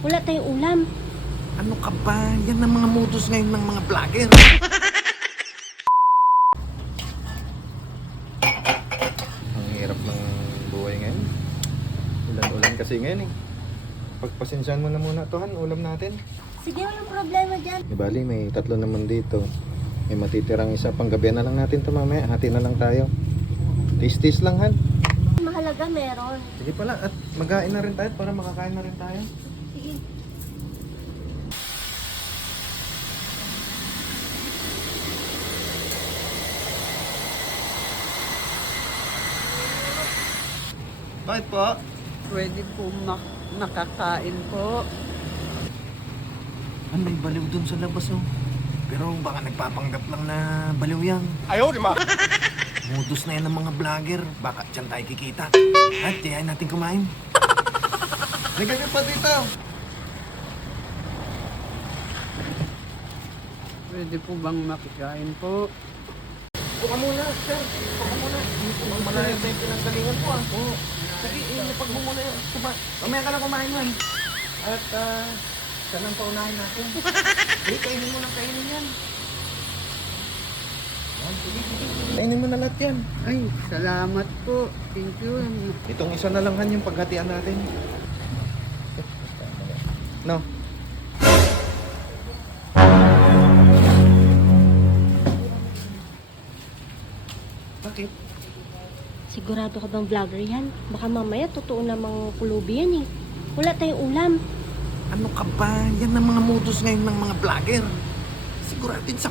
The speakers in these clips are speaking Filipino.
Wala tayong ulam. Ano ka ba? Yan ang mga modus ngayon ng mga vlogger. Ang hirap ng buhay ngayon. Ulan-ulan kasi ngayon eh. Pagpasensyahan mo na muna to, Han, ulam natin. Sige, walang problema dyan. Di bali, may 3 naman dito. May matitirang isa. Panggabihan na lang natin to mamaya. Hati na lang tayo. Tis-tis lang, Han. Mahalaga meron. Sige pala, at magkain na rin tayo para makakain na rin tayo. Sige. Bakit po? Pwede po makakain po. Han, may baliw dun sa labas, oh. Pero baka nagpapanggap lang na baliw yan. Ayaw, di ba? Modus na yan ng mga vlogger. Baka dyan tayo kikita. At tiyahin natin kumain. Lagyan niyo pa dito. Pwede po bang makikain po? Buka muna, sir. Buka muna. Malayo sa yung pinanggalingan ko, ah. Oo. Sige, napag mo muna yun. Mamaya ka na kumain, man. At, saan ang paunahin natin? Sige, kainin mo na kainin yan. Yan, sige, sige. Kainin mo na lahat yan. Ay, salamat po. Thank you. Itong isa na lang Han yung paghatian natin. No. Bakit? Sigurado ka bang vlogger yan? Baka mamaya totoo namang kulubi yan eh. Wala tayong ulam. Ano ka ba? Yan ang mga modus ngayon ng mga vlogger. Sigurado 10,000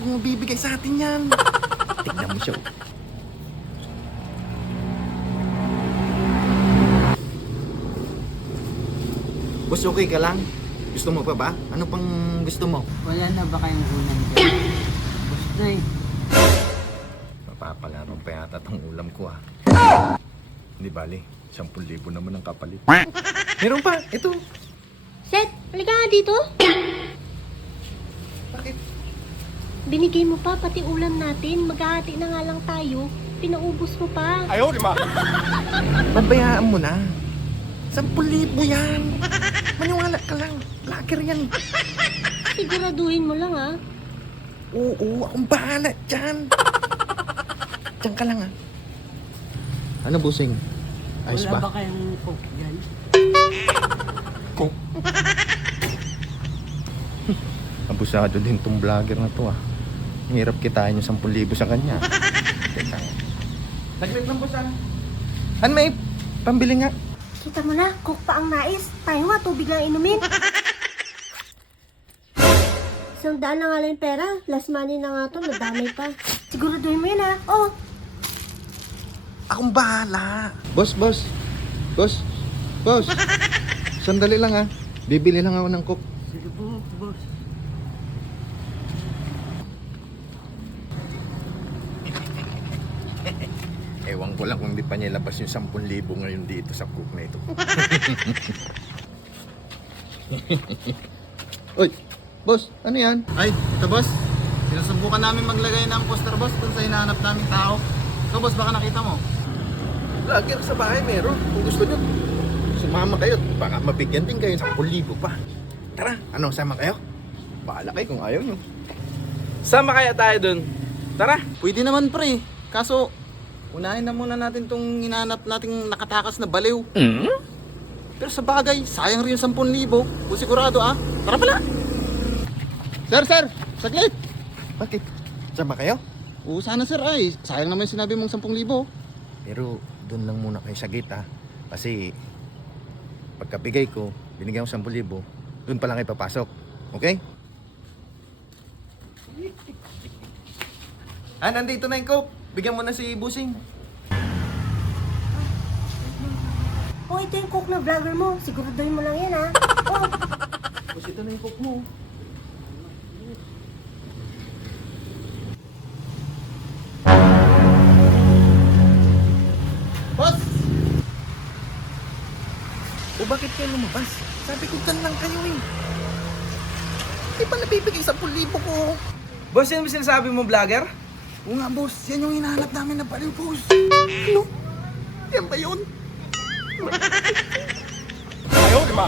mo bibigay sa atin yan. Tignan mo siya. Boss, okay ka lang? Gusto mo pa ba? Ano pang gusto mo? Wala na ba kayong ulam dyan? Basta na eh. Mapapalaro pa yata tong ulam ko, ah. Hindi bali, 10,000 naman ang kapalit. Meron pa, ito. Seth, halika nga dito. Bakit? Binigay mo pa pati ulam natin. Maghahati na nga lang tayo. Pinaubos mo pa. Ayaw, di ba? Babayaan mo na. 10,000 yan. Maniwala ka lang. Vlogger yan. Siguraduhin mo lang ah. Oo, akong bahala dyan. Diyan ka lang, ah. Ano, busing? Ayos Wala ba? ba kayong cook dyan? Cook. Abusado din tong vlogger na to, ah. Hirap kitain yung 10,000 sa kanya. Teka. Saglit lang, boss, ah. Han, may pambili nga. Kita mo na, cook pa ang nais. Tayo nga, tubig lang inumin. 100 na nga lang yung pera. Last money na nga to, nadamay pa. Siguraduhin mo yun ha. Oh, Akong bahala. Boss, boss. Boss. Boss. Sandali lang, ah. Bibili lang ako ng cook. Sige po, boss. Ewan ko lang kung di pa niya labas yung 10,000 ngayon dito sa cook na ito. Uy, boss, ano yan? Ay, ito boss. Sinusubukan namin maglagay ng poster boss dun sa hinahanap naming tao. Ito boss, baka nakita mo. Vlogger sa bahay meron. Kung gusto nyo, sumama kayo. Baka mabigyan din kayo 10,000 pa. Tara, ano, sama kayo? Bahala kayo kung ayaw nyo. Sama kaya tayo dun. Tara. Pwede naman pre. Kaso, unahin na muna natin tong hinahanap nating nakatakas na baliw. Pero sa bagay, sayang rin yung 10,000. Kung sigurado ah. Tara pala. Sir, saglit. Bakit? Sama kayo? Oo, sana sir ay. Sayang naman yung sinabi mong 10,000. Pero doon lang muna kayo sa gate, ha? Kasi pagkabigay ko, binigyan ko 10,000, doon pa lang kayo papasok. Okay? Nandito na yung cook. Bigyan mo na si Busing. oh, ito yung cook na vlogger mo. Siguraduhin mo lang yan ha. Oh, Boss, ito na yung cook mo. Boss! O bakit kayo lumabas? Sabi ko dyan lang kayo eh. Di ba nabibigay 10,000 ko? Boss, yan ba sinasabi mo, vlogger? Oo nga boss, yan yung hinahanap namin na baliw boss. Ano? Yan ba yun? Ayaw, di ba?